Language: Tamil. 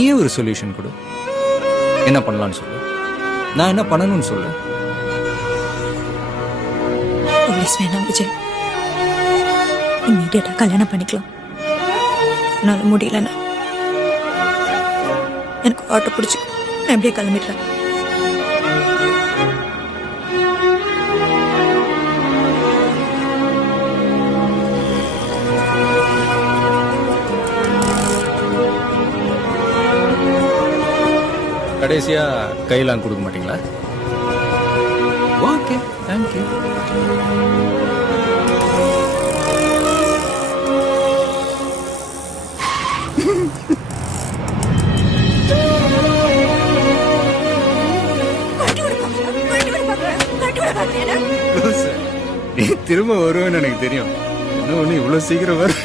நீயே ஒரு சொல்யூஷன் கொடு. என்ன பண்ணலாம்னு சொல்லு, நான் என்ன பண்ணணும்னு சொல்லு. போலீஸ் வேணாம் விஜய், இம்மீடியட்டா கல்யாணம் பண்ணிக்கலாம். என்னால முடியலன்னா எனக்கு ஆட்டோ பிடிச்சி நான் எப்படியே கிளம்பிடுறேன். கடைசியா கையெல்லாம் கொடுக்க மாட்டீங்களா? Okay, thank you. நீ திரும்ப வருவேன்னு எனக்கு தெரியும். என்ன ஒண்ணு இவ்வளவு சீக்கிரம் வரும்.